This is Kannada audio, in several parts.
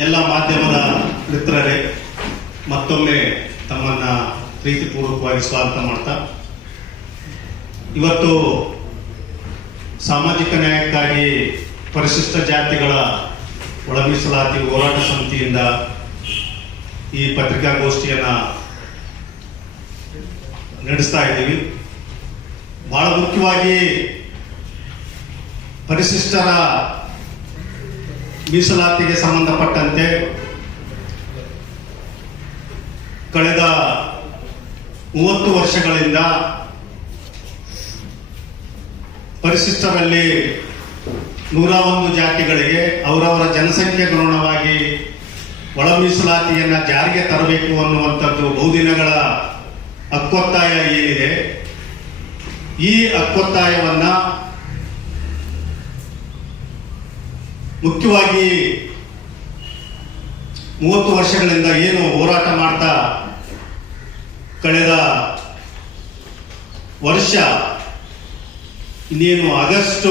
ಎಲ್ಲ ಮಾಧ್ಯಮದ ಮಿತ್ರರೇ, ಮತ್ತೊಮ್ಮೆ ತಮ್ಮನ್ನ ಪ್ರೀತಿಪೂರ್ವಕವಾಗಿ ಸ್ವಾಗತ ಮಾಡ್ತಾ, ಇವತ್ತು ಸಾಮಾಜಿಕ ನ್ಯಾಯಕ್ಕಾಗಿ ಪರಿಶಿಷ್ಟ ಜಾತಿಗಳ ಒಳ ಮೀಸಲಾತಿ ಹೋರಾಟ ಸಮಿತಿಯಿಂದ ಈ ಪತ್ರಿಕಾಗೋಷ್ಠಿಯನ್ನ ನಡೆಸ್ತಾ ಇದ್ದೀವಿ. ಬಹಳ ಮುಖ್ಯವಾಗಿ ಪರಿಶಿಷ್ಟರ ಮೀಸಲಾತಿಗೆ ಸಂಬಂಧಪಟ್ಟಂತೆ ಕಳೆದ 30 ವರ್ಷಗಳಿಂದ ಪರಿಶಿಷ್ಟರಲ್ಲಿ 101 ಜಾತಿಗಳಿಗೆ ಅವರವರ ಜನಸಂಖ್ಯೆಗನುಗುಣವಾಗಿ ಒಳ ಮೀಸಲಾತಿಯನ್ನ ಜಾರಿಗೆ ತರಬೇಕು ಅನ್ನುವಂಥದ್ದು ಬಹುದಿನಗಳ ಹಕ್ಕೊತ್ತಾಯ ಏನಿದೆ, ಈ ಹಕ್ಕೊತ್ತಾಯವನ್ನ ಮುಖ್ಯವಾಗಿ 30 ವರ್ಷಗಳಿಂದ ಏನು ಹೋರಾಟ ಮಾಡ್ತಾ ಕಳೆದ ವರ್ಷ ಇನ್ನೇನು ಆಗಸ್ಟ್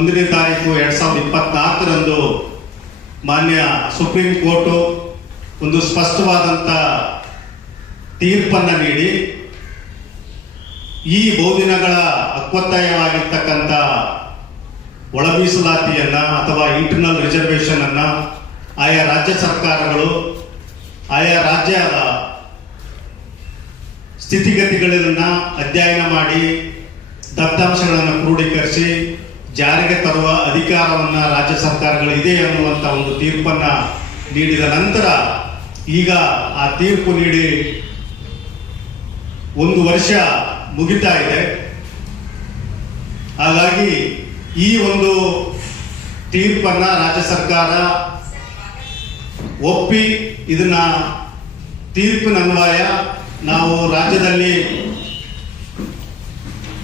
1ನೇ ತಾರೀಕು 2024ರಂದು ಮಾನ್ಯ ಸುಪ್ರೀಂ ಕೋರ್ಟ್ ಒಂದು ಸ್ಪಷ್ಟವಾದಂತ ತೀರ್ಪನ್ನ ನೀಡಿ ಈ ಬಹುದಿನಗಳ ಹಕ್ಕೊತ್ತಾಯವಾಗಿರ್ತಕ್ಕಂಥ ಒಳ ಮೀಸಲಾತಿಯನ್ನ ಅಥವಾ ಇಂಟರ್ನಲ್ ರಿಸರ್ವೇಶನ್ ಅನ್ನ ಆಯಾ ರಾಜ್ಯ ಸರ್ಕಾರಗಳು ಆಯಾ ರಾಜ್ಯದ ಸ್ಥಿತಿಗತಿಗಳನ್ನ ಅಧ್ಯಯನ ಮಾಡಿ ದತ್ತಾಂಶಗಳನ್ನು ಕ್ರೋಢೀಕರಿಸಿ ಜಾರಿಗೆ ತರುವ ಅಧಿಕಾರವನ್ನ ರಾಜ್ಯ ಸರ್ಕಾರಗಳಿದೆ ಅನ್ನುವಂತ ಒಂದು ತೀರ್ಪನ್ನ ನೀಡಿದ ನಂತರ ಈಗ ಆ ತೀರ್ಪು ನೀಡಿ 1 ವರ್ಷ ಮುಗಿತಾ ಇದೆ. ಹಾಗಾಗಿ ಈ ಒಂದು ತೀರ್ಪನ್ನ ರಾಜ್ಯ ಸರ್ಕಾರ ಒಪ್ಪಿ ಇದನ್ನ ತೀರ್ಪಿನನ್ವಯ ನಾವು ರಾಜ್ಯದಲ್ಲಿ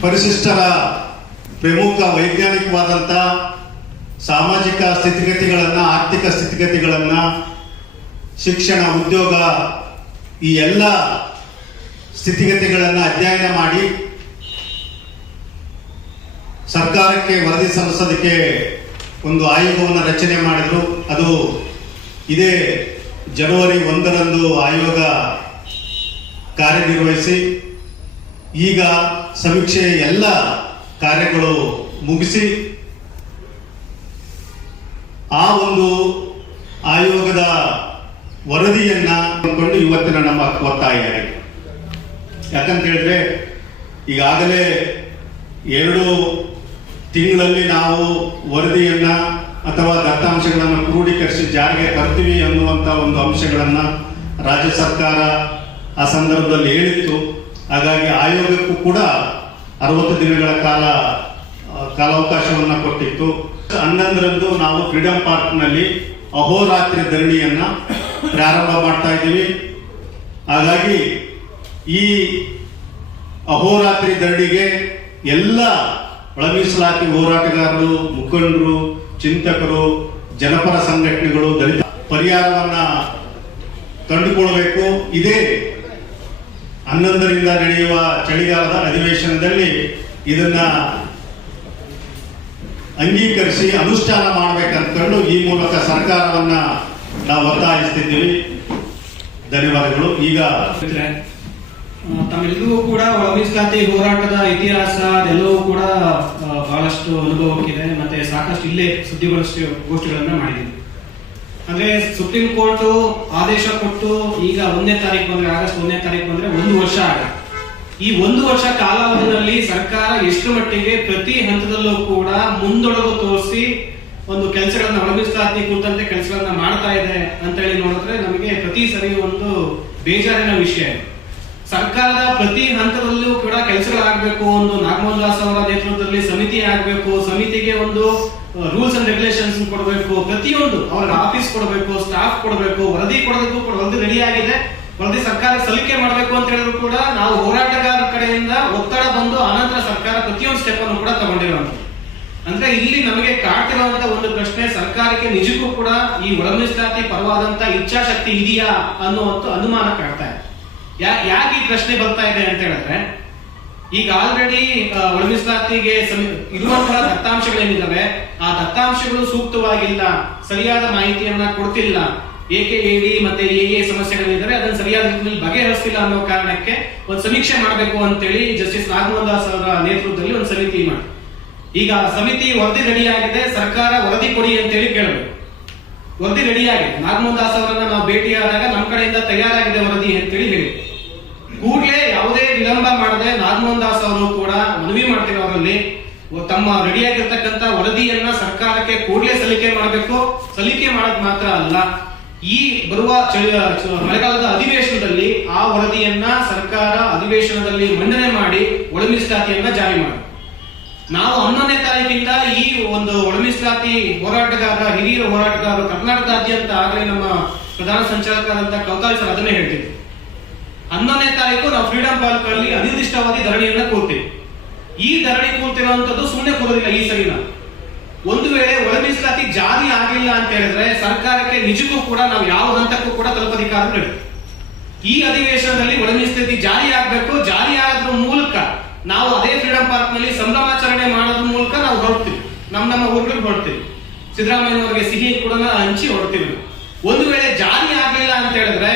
ಪರಿಶಿಷ್ಟರ ಪ್ರಮುಖ ವೈಜ್ಞಾನಿಕವಾದಂಥ ಸಾಮಾಜಿಕ ಸ್ಥಿತಿಗತಿಗಳನ್ನ, ಆರ್ಥಿಕ ಸ್ಥಿತಿಗತಿಗಳನ್ನ, ಶಿಕ್ಷಣ, ಉದ್ಯೋಗ, ಈ ಎಲ್ಲ ಸ್ಥಿತಿಗತಿಗಳನ್ನ ಅಧ್ಯಯನ ಮಾಡಿ ಸರ್ಕಾರಕ್ಕೆ ವರದಿ ಸಲ್ಲಿಸೋದಕ್ಕೆ ಒಂದು ಆಯೋಗವನ್ನು ರಚನೆ ಮಾಡಿದ್ರು. ಅದು ಇದೇ ಜನವರಿ 1ರಂದು ಆಯೋಗ ಕಾರ್ಯನಿರ್ವಹಿಸಿ ಈಗ ಸಮೀಕ್ಷೆ ಎಲ್ಲ ಕಾರ್ಯಗಳು ಮುಗಿಸಿ ಆ ಒಂದು ಆಯೋಗದ ವರದಿಯನ್ನ ಕೊಂಡು ಇವತ್ತಿನ ನಮ್ಮ ಒತ್ತಾಯ. ಯಾಕಂತ ಹೇಳಿದ್ರೆ ಈಗಾಗಲೇ 2 ತಿಂಗಳಲ್ಲಿ ನಾವು ವರದಿಯನ್ನ ಅಥವಾ ದತ್ತಾಂಶಗಳನ್ನು ಕ್ರೋಢೀಕರಿಸಿ ಜಾರಿಗೆ ತರ್ತೀವಿ ಅನ್ನುವಂಥ ಒಂದು ಅಂಶಗಳನ್ನ ರಾಜ್ಯ ಸರ್ಕಾರ ಆ ಸಂದರ್ಭದಲ್ಲಿ ಹೇಳಿತ್ತು. ಹಾಗಾಗಿ ಆಯೋಗಕ್ಕೂ ಕೂಡ 60 ದಿನಗಳ ಕಾಲಾವಕಾಶವನ್ನ ಕೊಟ್ಟಿತ್ತು. 11ರಂದು ನಾವು ಫ್ರೀಡಂ ಪಾರ್ಕ್ನಲ್ಲಿ ಅಹೋರಾತ್ರಿ ಧರಣಿಯನ್ನ ಪ್ರಾರಂಭ ಮಾಡ್ತಾ ಇದ್ದೀವಿ. ಹಾಗಾಗಿ ಈ ಅಹೋರಾತ್ರಿ ಧರಣಿಗೆ ಎಲ್ಲ ಒಳ ಮೀಸಲಾತಿ ಹೋರಾಟಗಾರರು, ಮುಖಂಡರು, ಚಿಂತಕರು, ಜನಪರ ಸಂಘಟನೆಗಳು, ದಲಿತ ಪರಿಹಾರವನ್ನ ಕಂಡುಕೊಳ್ಳಬೇಕು. ಇದೇ 11ರಿಂದ ನಡೆಯುವ ಚಳಿಗಾಲದ ಅಧಿವೇಶನದಲ್ಲಿ ಇದನ್ನ ಅಂಗೀಕರಿಸಿ ಅನುಷ್ಠಾನ ಮಾಡಬೇಕಂತಂದು ಈ ಮೂಲಕ ಸರ್ಕಾರವನ್ನ ನಾವು ಒತ್ತಾಯಿಸ್ತಿದ್ದೀವಿ. ಧನ್ಯವಾದಗಳು. ಈಗ ತಮ್ಮೆಲ್ಲರಿಗೂ ಕೂಡ ಒಳ ಮೀಸಲಾತಿ ಹೋರಾಟದ ಇತಿಹಾಸ ಅದೆಲ್ಲವೂ ಕೂಡ ಬಹಳಷ್ಟು ಅನುಭವಕ್ಕಿದೆ. ಮತ್ತೆ ಸಾಕಷ್ಟು ಇಲ್ಲೇ ಸುದ್ದಿಗೋಷ್ಠಿಗಳನ್ನ ಮಾಡಿದ್ದೀವಿ. ಅಂದ್ರೆ ಸುಪ್ರೀಂ ಕೋರ್ಟ್ ಆದೇಶ ಕೊಟ್ಟು ಈಗ 1ನೇ ತಾರೀಕು ಬಂದ್ರೆ, ಆಗಸ್ಟ್ 1ನೇ ತಾರೀಕು ಬಂದ್ರೆ 1 ವರ್ಷ ಆಗ. ಈ 1 ವರ್ಷ ಕಾಲಾವಧಿಯಲ್ಲಿ ಸರ್ಕಾರ ಎಷ್ಟು ಮಟ್ಟಿಗೆ ಪ್ರತಿ ಹಂತದಲ್ಲೂ ಕೂಡ ಮುಂದೊಡಗು ತೋರಿಸಿ ಒಂದು ಕೆಲಸಗಳನ್ನ ಒಳ ಮೀಸಲಾತಿ ಕುರಿತಂತೆ ಕೆಲಸಗಳನ್ನ ಮಾಡ್ತಾ ಇದೆ ಅಂತ ಹೇಳಿ ನೋಡಿದ್ರೆ ನಮಗೆ ಪ್ರತಿ ಸರಿ ಒಂದು ಬೇಜಾರಿನ ವಿಷಯ. ಸರ್ಕಾರದ ಪ್ರತಿ ಹಂತದಲ್ಲೂ ಕೂಡ ಕೆಲಸಗಳಾಗಬೇಕು. ಒಂದು ನಾಗಮೋಹನ್ ದಾಸ್ ಅವರ ನೇತೃತ್ವದಲ್ಲಿ ಸಮಿತಿ ಆಗಬೇಕು, ಸಮಿತಿಗೆ ಒಂದು ರೂಲ್ಸ್ ಅಂಡ್ ರೆಗ್ಯುಲೇಷನ್ಸ್ ಕೊಡಬೇಕು, ಪ್ರತಿಯೊಂದು ಅವ್ರಿಗೆ ಆಫೀಸ್ ಕೊಡಬೇಕು, ಸ್ಟಾಫ್ ಕೊಡಬೇಕು, ವರದಿ ಕೊಡಬೇಕು. ವರದಿ ರೆಡಿ ಆಗಿದೆ, ವರದಿ ಸರ್ಕಾರ ಸಲ್ಲಿಕೆ ಮಾಡಬೇಕು ಅಂತ ಹೇಳಿದ್ರು ಕೂಡ ನಾವು ಹೋರಾಟಗಾರರ ಕಡೆಯಿಂದ ಒತ್ತಡ ಬಂದು ಆನಂತರ ಸರ್ಕಾರ ಪ್ರತಿಯೊಂದು ಸ್ಟೆಪ್ ಅನ್ನು ಕೂಡ ತಗೊಂಡಿರುವಂತದ್ದು. ಅಂದ್ರೆ ಇಲ್ಲಿ ನಮಗೆ ಕಾಡ್ತಿರುವಂತ ಒಂದು ಪ್ರಶ್ನೆ, ಸರ್ಕಾರಕ್ಕೆ ನಿಜಕ್ಕೂ ಕೂಡ ಈ ಒಳ ಮೀಸಲಾತಿ ಪರವಾದಂತ ಇಚ್ಛಾಶಕ್ತಿ ಇದೆಯಾ ಅನ್ನುವಂತ ಅನುಮಾನ ಕಾಡ್ತಾ ಇದೆ. ಯಾಕೆ ಈ ಪ್ರಶ್ನೆ ಬರ್ತಾ ಇದೆ ಅಂತ ಹೇಳಿದ್ರೆ, ಈಗ ಆಲ್ರೆಡಿ ಒಳ ಮೀಸಲಾತಿಗೆ ಇರುವಂತಹ ದತ್ತಾಂಶಗಳೇನಿದ್ದಾವೆ ಆ ದತ್ತಾಂಶಗಳು ಸೂಕ್ತವಾಗಿಲ್ಲ, ಸರಿಯಾದ ಮಾಹಿತಿಯನ್ನ ಕೊಡ್ತಿಲ್ಲ, AKAD ಮತ್ತೆ AA ಸಮಸ್ಯೆಗಳಿದ್ದಾವೆ ಅದನ್ನ ಸರಿಯಾದ ರೀತಿಯಲ್ಲಿ ಬಗೆಹರಿಸ್ತಿಲ್ಲ ಅನ್ನೋ ಕಾರಣಕ್ಕೆ ಒಂದು ಸಮೀಕ್ಷೆ ಮಾಡಬೇಕು ಅಂತೇಳಿ ಜಸ್ಟಿಸ್ ನಾಗಮೋಹನ್ ದಾಸ್ ಅವರ ನೇತೃತ್ವದಲ್ಲಿ ಒಂದು ಸಮಿತಿ ಮಾಡಿ, ಈಗ ಸಮಿತಿ ವರದಿ ರೆಡಿ ಆಗಿದೆ, ಸರ್ಕಾರ ವರದಿ ಕೊಡಿ ಅಂತೇಳಿ ಕೇಳಬೇಕು. ವರದಿ ರೆಡಿ ಆಗಿದೆ, ನಾಗಮೋಹನ್ ದಾಸ್ ಅವರನ್ನ ನಾವು ಭೇಟಿಯಾದಾಗ ನಮ್ಮ ಕಡೆಯಿಂದ ತಯಾರಾಗಿದೆ ವರದಿ ಅಂತೇಳಿ ಹೇಳಿ ಕೂಡಲೇ ಯಾವುದೇ ವಿಳಂಬ ಮಾಡದೆ ನಾಗಮೋಹನ್ ದಾಸ್ ಅವರು ಕೂಡ ಮನವಿ ಮಾಡ್ತೀವಿ ಅವರಲ್ಲಿ ತಮ್ಮ ರೆಡಿಯಾಗಿರ್ತಕ್ಕಂಥ ವರದಿಯನ್ನ ಸರ್ಕಾರಕ್ಕೆ ಕೂಡಲೇ ಸಲ್ಲಿಕೆ ಮಾಡಬೇಕು. ಸಲ್ಲಿಕೆ ಮಾಡೋದು ಮಾತ್ರ ಅಲ್ಲ, ಈ ಬರುವ ಮಳೆಗಾಲದ ಅಧಿವೇಶನದಲ್ಲಿ ಆ ವರದಿಯನ್ನ ಸರ್ಕಾರ ಅಧಿವೇಶನದಲ್ಲಿ ಮಂಡನೆ ಮಾಡಿ ಒಳ ಮೀಸಲಾತಿಯನ್ನ ಜಾರಿ ಮಾಡಿ. ನಾವು 11ನೇ ತಾರೀಕಿಂದ ಈ ಒಂದು ಒಳ ಮೀಸಲಾತಿ ಹೋರಾಟಗಾರ, ಹಿರಿಯ ಹೋರಾಟಗಾರರು ಕರ್ನಾಟಕದಾದ್ಯಂತ ಆಗಲೇ ನಮ್ಮ ಪ್ರಧಾನ ಸಂಚಾಲಕರಾದಂತಹ ಕೌತಾಲ್ ಸರ್ ಅದನ್ನೇ ಹೇಳ್ತೀವಿ. 11ನೇ ತಾರೀಕು ನಾವು ಫ್ರೀಡಂ ಪಾರ್ಕ್ ಅಲ್ಲಿ ಅನಿರ್ದಿಷ್ಟವಾದಿ ಧರಣಿಯನ್ನ ಕೂರ್ತೀವಿ. ಈ ಧರಣಿ ಕೂರ್ತಿರುವಂತದ್ದು ಸುಮ್ಮನೆ ಕೂರೋದಿಲ್ಲ. ಈ ಸರಿ ಒಂದು ವೇಳೆ ಒಳ ಮೀಸಲಾತಿ ಜಾರಿ ಆಗಿಲ್ಲ ಅಂತ ಹೇಳಿದ್ರೆ ಸರ್ಕಾರಕ್ಕೆ ನಿಜಕ್ಕೂ ಕೂಡ ನಾವು ಯಾವ ಹಂತಕ್ಕೂ ಕೂಡ ತಲುಪಧಿಕಾರ ನಡೆ. ಈ ಅಧಿವೇಶನದಲ್ಲಿ ಒಳ ಮೀಸಲಾತಿ ಜಾರಿ ಆಗ್ಬೇಕು. ಜಾರಿ ಆದ್ರ ಮೂಲಕ ನಾವು ಅದೇ ಫ್ರೀಡಂ ಪಾರ್ಕ್ ನಲ್ಲಿ ಸಂಭ್ರಮಾಚರಣೆ ಮಾಡೋದ್ರ ಮೂಲಕ ನಾವು ಹೊರಡ್ತೀವಿ, ನಮ್ಮ ಊರುಗಳಿಗೆ ಹೊರಡ್ತೀವಿ. ಸಿದ್ದರಾಮಯ್ಯನವರಿಗೆ ಸಿಹಿ ಕೂಡ ಹಂಚಿ ಹೊರಡ್ತೀವಿ. ಒಂದು ವೇಳೆ ಜಾರಿ ಆಗಿಲ್ಲ ಅಂತ ಹೇಳಿದ್ರೆ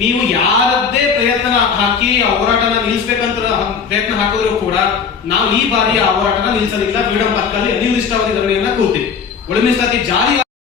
ನೀವು ಯಾರದ್ದೇ ಪ್ರಯತ್ನ ಹಾಕಿ ಆ ಹೋರಾಟನ ನಿಲ್ಲಿಸಬೇಕಂತ ಪ್ರಯತ್ನ ಹಾಕಿದ್ರು ಕೂಡ ನಾವು ಈ ಬಾರಿ ಆ ಹೋರಾಟನ ನಿಲ್ಲಿಸೋದಿಲ್ಲ. ಫ್ರೀಡಂ ಪಾರ್ಕ್ ಅಲ್ಲಿ ಅನಿರ್ದಿಷ್ಟವಾದಿ ಧರಣಿಯನ್ನ ಕೂರ್ತೀವಿ. ಒಳ ಮೀಸಲಾತಿ ಜಾರಿ